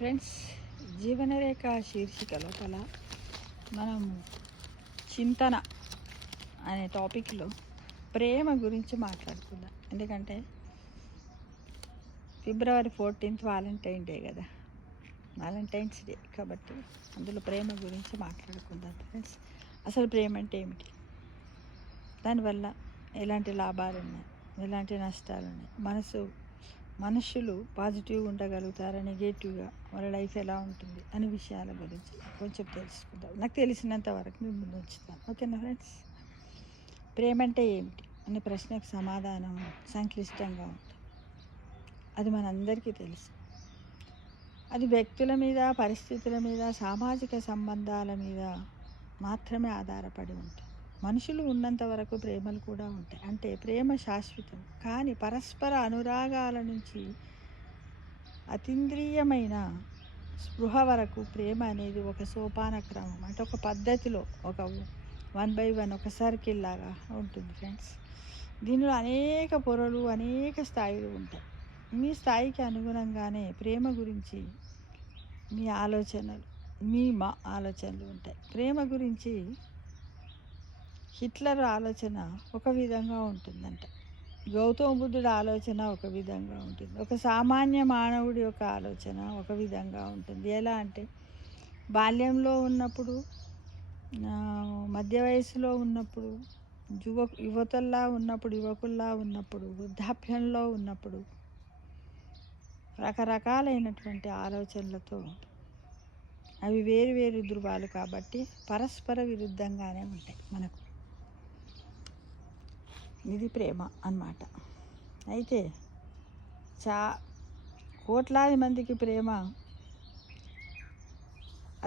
Friends, జీవనరేఖ శీర్షిక లోపల మనం చింతన అనే టాపిక్లో ప్రేమ గురించి మాట్లాడుకుందాం. ఎందుకంటే ఫిబ్రవరి 14th వాలంటైన్ డే కదా, వాలంటైన్స్ డే కాబట్టి అందులో ప్రేమ గురించి మాట్లాడుకుందాం. ఫ్రెండ్స్, అసలు ప్రేమ అంటే ఏమిటి, దానివల్ల ఎలాంటి లాభాలు ఉన్నాయి, ఎలాంటి నష్టాలు ఉన్నాయి, మనుషులు పాజిటివ్గా ఉండగలుగుతారా, నెగిటివ్గా వాళ్ళ లైఫ్ ఎలా ఉంటుంది అనే విషయాల గురించి కొంచెం తెలుసుకుందాం. నాకు తెలిసినంత వరకు మేము ముందు ఉంచుతాను. ఓకేనా ఫ్రెండ్స్? ప్రేమ అంటే ఏమిటి అనే ప్రశ్నకు సమాధానం సంక్లిష్టంగా ఉంటుంది. అది మనందరికీ తెలుసు. అది వ్యక్తుల మీద, పరిస్థితుల మీద, సామాజిక సంబంధాల మీద మాత్రమే ఆధారపడి ఉంటుంది. మనుషులు ఉన్నంత వరకు ప్రేమలు కూడా ఉంటాయి. అంటే ప్రేమ శాశ్వతం, కానీ పరస్పర అనురాగాల నుంచి అతీంద్రియమైన స్పృహ వరకు ప్రేమ అనేది ఒక సోపాన క్రమం, అంటే ఒక పద్ధతిలో, ఒక 1 by 1 ఒక సర్కిల్ లాగా ఉంటుంది. ఫ్రెండ్స్, దీనిలో అనేక పొరలు, అనేక స్థాయిలు ఉంటాయి. మీ స్థాయికి అనుగుణంగానే ప్రేమ గురించి మీ ఆలోచనలు, మా ఆలోచనలు ఉంటాయి. ప్రేమ గురించి హిట్లర్ ఆలోచన ఒక విధంగా ఉంటుందంట, గౌతమ బుద్ధుడి ఆలోచన ఒక విధంగా ఉంటుంది, ఒక సామాన్య మానవుడి యొక్క ఆలోచన ఒక విధంగా ఉంటుంది. ఎలా అంటే బాల్యంలో ఉన్నప్పుడు, మధ్య వయసులో ఉన్నప్పుడు, యువతల్లా ఉన్నప్పుడు, యువకుల్లా ఉన్నప్పుడు, వృద్ధాప్యంలో ఉన్నప్పుడు రకరకాలైనటువంటి ఆలోచనలతో, అవి వేరు వేరు ధృవాలు కాబట్టి పరస్పర విరుద్ధంగానే ఉంటాయి మనకు. ఇది ప్రేమ అన్నమాట. అయితే కోట్లాది మందికి ప్రేమ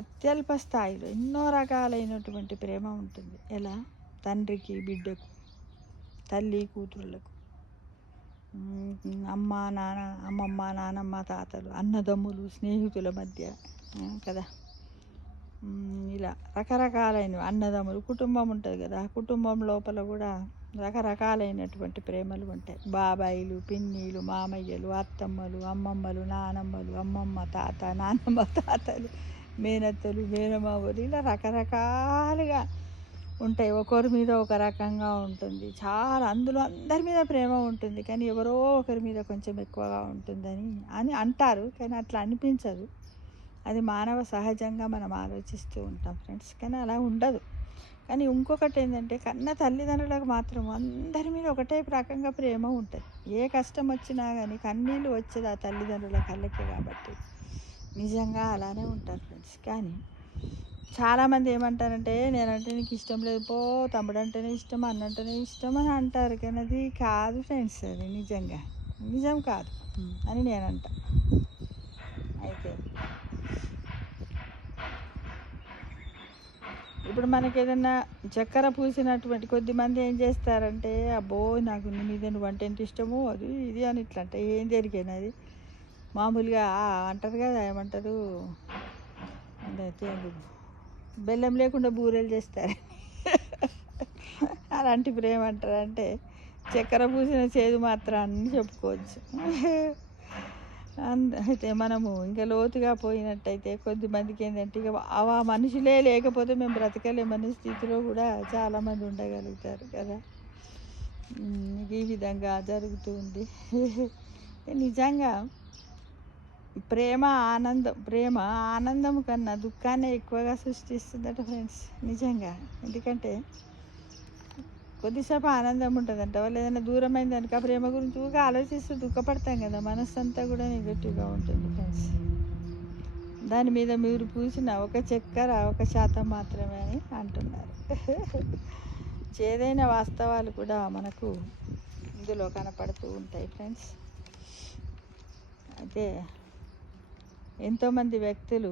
అత్యల్ప స్థాయిలో ఎన్నో రకాలైనటువంటి ప్రేమ ఉంటుంది. ఎలా? తండ్రికి బిడ్డకు, తల్లి కూతుళ్ళకు, అమ్మమ్మ నానమ్మ తాతలు, అన్నదమ్ములు, స్నేహితుల మధ్య కదా, ఇలా రకరకాలైన అన్నదమ్ములు కుటుంబం ఉంటుంది కదా, కుటుంబం లోపల కూడా రకరకాలైనటువంటి ప్రేమలు ఉంటాయి. బాబాయిలు, పిన్నిలు, మామయ్యలు, అత్తమ్మలు, అమ్మమ్మలు, నానమ్మలు, అమ్మమ్మ తాత, నానమ్మ తాతలు, మేనత్తలు, మేనమామలు, ఇలా రకరకాలుగా ఉంటాయి. ఒకరి మీద ఒక రకంగా ఉంటుంది. చాలా అందులో అందరి మీద ప్రేమ ఉంటుంది, కానీ ఎవరో ఒకరి మీద కొంచెం ఎక్కువగా ఉంటుందని అంటారు, కానీ అట్లా అనిపించదు. అది మానవ సహజంగా మనం ఆలోచిస్తూ ఉంటాం ఫ్రెండ్స్, కానీ అలా ఉండదు. కానీ ఇంకొకటి ఏంటంటే, కన్న తల్లిదండ్రులకు మాత్రం అందరి మీద ఒకటే రకంగా ప్రేమ ఉంటుంది. ఏ కష్టం వచ్చినా కానీ కన్నీళ్ళు వచ్చేది ఆ తల్లిదండ్రుల కళ్ళకి, కాబట్టి నిజంగా అలానే ఉంటారు ఫ్రెండ్స్. కానీ చాలామంది ఏమంటారంటే, నేనంటే నీకు ఇష్టం లేదు పో, తమ్ముడు అంటేనే ఇష్టం, అన్నంటేనే ఇష్టం అని అంటారు. కానీ అది కాదు ఫ్రెండ్స్, అది నిజం కాదు అని నేనంట. అయితే ఇప్పుడు మనకి ఏదన్నా చక్కెర పూసినటువంటి కొద్దిమంది ఏం చేస్తారంటే, అబ్బో నాకు నీ మీద నువ్వంటే ఎంత ఇష్టమో అది ఇది అని ఇట్లా అంటే, ఏం జరిగినది మామూలుగా అంటారు కదా, ఏమంటారు, అదైతే బెల్లం లేకుండా బూరెలు చేస్తారు అలాంటి ప్రేమ అంటారంటే చక్కెర పూసిన చేదు మాత్రాన్ని చెప్పుకోవచ్చు. అయితే మనము ఇంకా లోతుగా పోయినట్టయితే కొద్దిమందికి ఏంటంటే, ఇక ఆ మనుషులే లేకపోతే మేము బ్రతకలేమనే స్థితిలో కూడా చాలామంది ఉండగలుగుతారు కదా. ఈ విధంగా జరుగుతూ ఉంది. నిజంగా ప్రేమ ఆనందం కన్నా దుఃఖాన్ని ఎక్కువగా సృష్టిస్తుందట ఫ్రెండ్స్, నిజంగా. ఎందుకంటే కొద్దిసేపు ఆనందం ఉంటుందంట, వాళ్ళు ఏదైనా దూరం అయిందనుక ఆ ప్రేమ గురించి ఊగా ఆలోచిస్తూ దుఃఖపడతాం కదా, మనస్సు అంతా కూడా నెగటివ్గా ఉంటుంది ఫ్రెండ్స్. దాని మీద మీరు పూసిన ఒక చక్కెర 1% మాత్రమే అని అంటున్నారు. చేదైన వాస్తవాలు కూడా మనకు ఇందులో కనపడుతూ ఉంటాయి ఫ్రెండ్స్. అయితే ఎంతోమంది వ్యక్తులు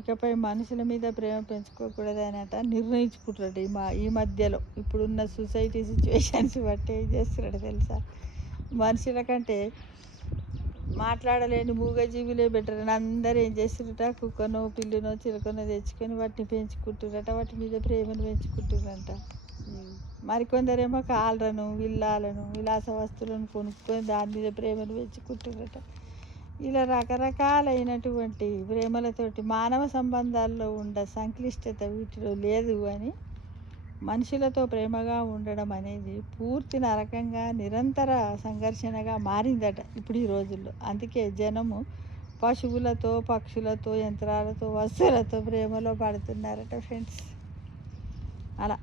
ఇకపై మనుషుల మీద ప్రేమ పెంచుకోకూడదనట నిర్ణయించుకుంటారు. ఈ మధ్యలో ఇప్పుడున్న సొసైటీ సిచ్యువేషన్స్ బట్టి ఏం చేస్తున్నాడు తెలుసా, మనుషుల కంటే మాట్లాడలేని మూగజీవులే బెటర్ అని అందరూ ఏం చేస్తున్నారట, కుక్కనో పిల్లినో చిలుకనో తెచ్చుకొని వాటిని పెంచుకుంటున్నారట, వాటి మీద ప్రేమను పెంచుకుంటున్నారంట. మరికొందరేమో కాళ్ళను, విల్లాలను, విలాస వస్తువులను కొనుక్కొని దాని మీద ప్రేమను పెంచుకుంటున్నారట. ఇలా రకరకాలైనటువంటి ప్రేమలతోటి మానవ సంబంధాల్లో సంక్లిష్టత వీటిలో లేదు అని మనుషులతో ప్రేమగా ఉండడం అనేది పూర్తి నరకంగా నిరంతర సంఘర్షణగా మారిందట ఇప్పుడు ఈ రోజుల్లో. అందుకే జనము పశువులతో, పక్షులతో, యంత్రాలతో, వస్తువులతో ప్రేమలో పడుతున్నారట ఫ్రెండ్స్. అలా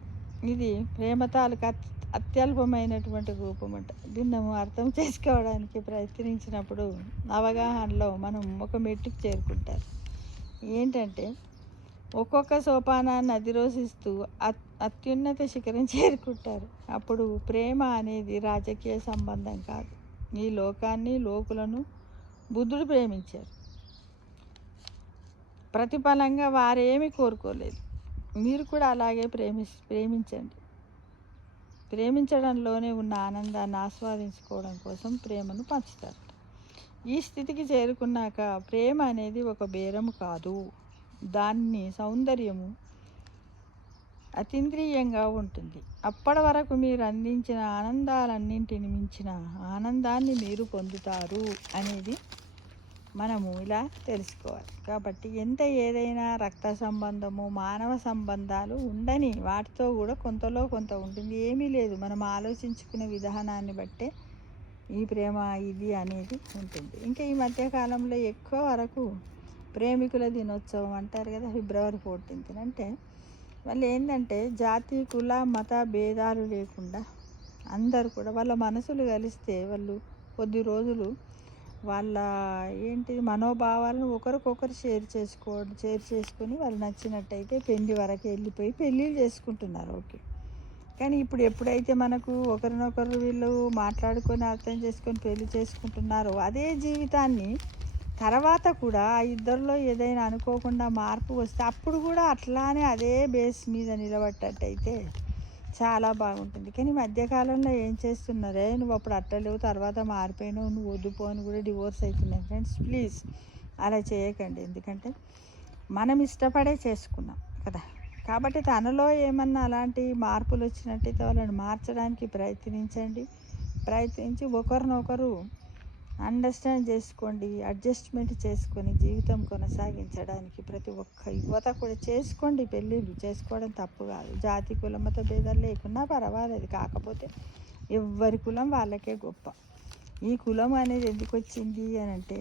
ఇది ప్రేమ తాలూకు అత్యల్పమైనటువంటి రూపం అంట. దీన్ని అర్థం చేసుకోవడానికి ప్రయత్నించినప్పుడు అవగాహనలో మనం ఒక మెట్టుకు చేరుకుంటారు. ఏంటంటే ఒక్కొక్క సోపానాన్ని అధిరోహిస్తూ అత్యున్నత శిఖరం చేరుకుంటారు. అప్పుడు ప్రేమ అనేది రాజకీయ సంబంధం కాదు. ఈ లోకాన్ని, లోకులను బుద్ధుడు ప్రేమించారు. ప్రతిఫలంగా వారేమీ కోరుకోలేదు. మీరు కూడా అలాగే ప్రేమించండి. ప్రేమించడంలోనే ఉన్న ఆనందాన్ని ఆస్వాదించుకోవడం కోసం ప్రేమను పంచుతారు. ఈ స్థితికి చేరుకున్నాక ప్రేమ అనేది ఒక బేరము కాదు. దాన్ని సౌందర్యము అతీంద్రియంగా ఉంటుంది. అప్పటి వరకు మీరు అందించిన ఆనందాలన్నింటిని మించిన ఆనందాన్ని మీరు పొందుతారు అనేది మనము ఇలా తెలుసుకోవాలి. కాబట్టి ఎంత ఏదైనా రక్త సంబంధము, మానవ సంబంధాలు ఉండని, వాటితో కూడా కొంతలో కొంత ఉంటుంది. ఏమీ లేదు, మనం ఆలోచించుకునే విధానాన్ని బట్టే ఈ ప్రేమ ఇది అనేది ఉంటుంది. ఇంకా ఈ మధ్యకాలంలో ఎక్కువ వరకు ప్రేమికుల దినోత్సవం అంటారు కదా, ఫిబ్రవరి 14th. అంటే వాళ్ళు ఏంటంటే జాతి, కుల, మత భేదాలు లేకుండా అందరూ కూడా వాళ్ళ మనసులు కలిస్తే వాళ్ళు కొద్ది రోజులు వాళ్ళ మనోభావాలను ఒకరికొకరు షేర్ చేసుకొని వాళ్ళు నచ్చినట్టయితే పెళ్లి వరకు వెళ్ళిపోయి పెళ్ళిళ్ళు చేసుకుంటున్నారు. ఓకే, కానీ ఇప్పుడు ఎప్పుడైతే మనకు ఒకరినొకరు వీళ్ళు మాట్లాడుకొని అర్థం చేసుకొని పెళ్లి చేసుకుంటున్నారో అదే జీవితాన్ని తర్వాత కూడా ఆ ఇద్దరిలో ఏదైనా అనుకోకుండా మార్పు వస్తే అప్పుడు కూడా అట్లానే అదే బేస్ మీద నిలబడ్డట్టయితే చాలా బాగుంటుంది. కానీ మధ్యకాలంలో ఏం చేస్తున్నారే, నువ్వు అప్పుడు అట్టలేవు, తర్వాత మారిపోయినావు, నువ్వు వద్దుపోని కూడా డివోర్స్ అవుతున్నాయి. ఫ్రెండ్స్ ప్లీజ్ అలా చేయకండి. ఎందుకంటే మనం ఇష్టపడే చేసుకున్నాం కదా. కాబట్టి తనలో ఏమన్నా అలాంటి మార్పులు వచ్చినట్టయితే వాళ్ళని మార్చడానికి ప్రయత్నించి ఒకరినొకరు అండర్స్టాండ్ చేసుకోండి, అడ్జస్ట్మెంట్ చేసుకొని జీవితం కొనసాగించడానికి ప్రతి ఒక్క యువత కూడా చేసుకోండి. పెళ్ళిళ్ళు చేసుకోవడం తప్పు కాదు. జాతి, కుల, మత భేదాలు లేకున్నా పర్వాలేదు. కాకపోతే ఎవరి కులం వాళ్ళకే గొప్ప. ఈ కులం అనేది ఎందుకు వచ్చింది అని అంటే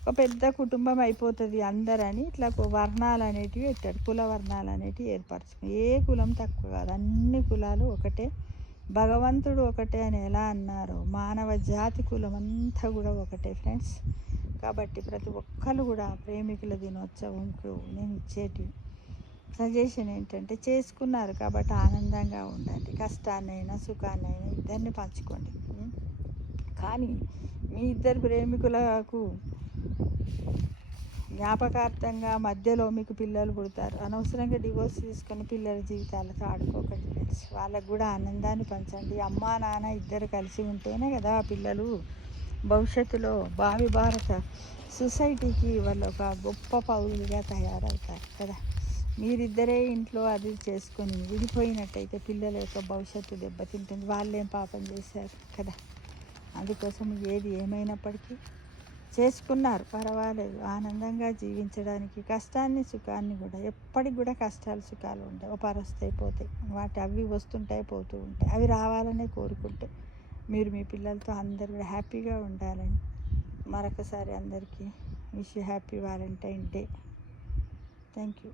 ఒక పెద్ద కుటుంబం అయిపోతుంది అందరని ఇట్లా వర్ణాలు అనేటివి పెట్టాడు. కుల వర్ణాలు అనేటివి ఏర్పరచుకుని ఏ కులం తక్కువ కాదు, అన్ని కులాలు ఒకటే, భగవంతుడు ఒకటే అని ఎలా అన్నారో మానవ జాతి కులం అంతా కూడా ఒకటే ఫ్రెండ్స్. కాబట్టి ప్రతి ఒక్కరు కూడా ప్రేమికుల దినోత్సవంకు నేను ఇచ్చేటి సజెషన్ ఏంటంటే చేసుకున్నారు కాబట్టి ఆనందంగా ఉండండి. కష్టాన్నైనా సుఖాన్నైనా ఇద్దరిని పంచుకోండి. కానీ మీ ఇద్దరు ప్రేమికులకు జ్ఞాపకార్థంగా మధ్యలో మీకు పిల్లలు పుడతారు. అనవసరంగా డివోర్స్ తీసుకొని పిల్లల జీవితాలతో ఆడుకోకండి ఫ్రెండ్స్. వాళ్ళకు కూడా ఆనందాన్ని పంచండి. అమ్మా నాన్న ఇద్దరు కలిసి ఉంటేనే కదా పిల్లలు భవిష్యత్తులో భావి భారత సొసైటీకి వాళ్ళు ఒక గొప్ప పౌరులుగా తయారవుతారు కదా. మీరిద్దరే ఇంట్లో అది చేసుకొని విడిపోయినట్టయితే పిల్లల యొక్క భవిష్యత్తు దెబ్బతింటుంది. వాళ్ళేం పాపం చేశారు కదా. అందుకోసం ఏది ఏమైనప్పటికీ చేసుకున్నారు, పర్వాలేదు. ఆనందంగా జీవించడానికి కష్టాన్ని సుఖాన్ని కూడా ఎప్పటికి కూడా కష్టాలు సుఖాలు ఉంటాయి, పరస్తైపోతాయి. అవి వస్తుంటాయి పోతూ ఉంటాయి. అవి రావాలనే కోరుకుంటూ మీరు మీ పిల్లలతో అందరూ కూడా హ్యాపీగా ఉండాలని మరొకసారి అందరికీ wish happy Valentine day. Thank you.